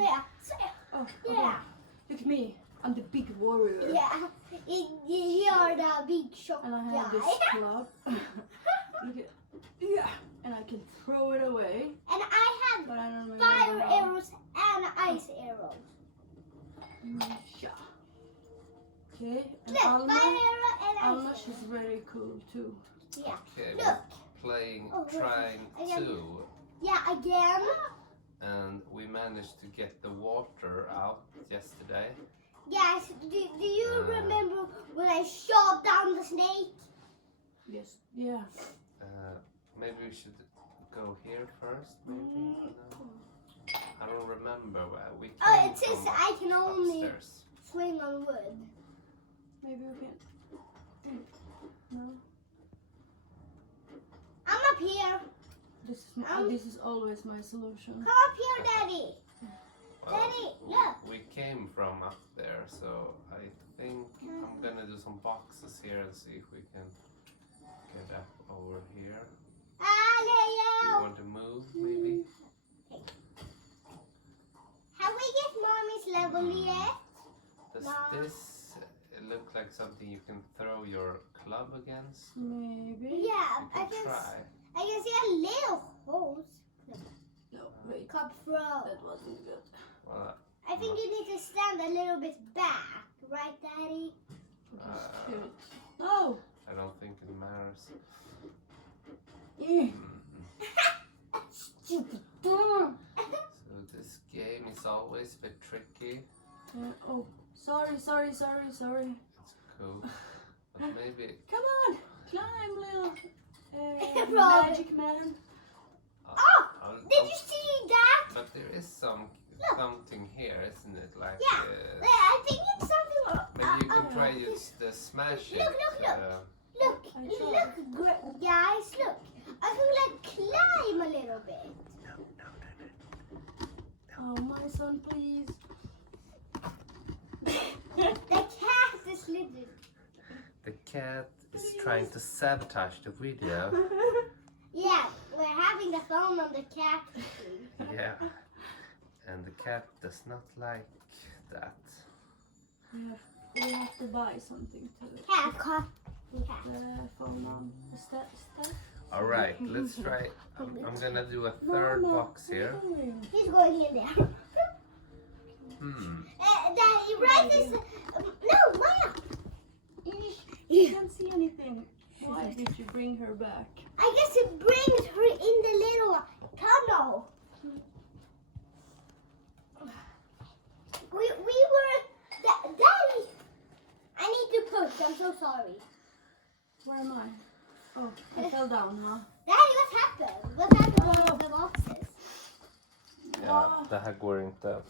Oh, okay. Yeah. Look at me. I'm the big warrior. Yeah. You're the big shot And I guy. have this club. Look at, yeah. And I can throw it away. And I have But I don't remember fire how. arrows and ice arrows. Yeah. Okay. And Look, Alma, fire arrow and Alma, ice she's arrow. very cool too. Yeah. Okay, Look. we're playing Oh, wait. Trine Again. 2, Yeah, again. and we managed to get the water out yesterday. Guys, do you remember when I shot down the snake? Yes. Yeah. Maybe we should go here first, maybe? No. I don't remember where we came Oh, it says from I can only upstairs. swing on wood. Maybe we can. No. I'm up here. This is always my solution. Come up here, Daddy. Daddy, look. We came from up there, so I think I'm gonna do some boxes here and see if we can get up over here. You want to move, maybe? Have we get mommy's level yet? Does No. this look like something you can throw your club against? Maybe. Yeah, You I can can. try. I can see a little hose. No, wait. Cup throw. That wasn't good. Well, I think you need to stand a little bit back, right, Daddy? Here. Oh. I don't think it matters. Yeah. Stupid. So this game is always a bit tricky. Oh, sorry. It's cool. But maybe Come on, climb, little Robin. magic man. Did you see that? But there is something here, isn't it? Like Yeah. I think it's something. maybe you can try the smash it. Look, guys, look. I can like climb a little bit. Oh, my son, please. The cat is little. The cat is trying to sabotage the video. Yeah, we're having the phone on the cat. Yeah. And the cat does not like that. We have to buy something to Cat. put the phone on. Is that? Alright, let's try. I'm gonna do a third box here. He's going in there. Daddy, right this. No, Maja. You can't see anything. Why did you bring her back? I guess it brings her in the little tunnel. We were. Daddy, I need to push. I'm so sorry. Where am I? Oh, I fell down, huh? Daddy, what happened? What happened to the boxes? Ja, det här går inte.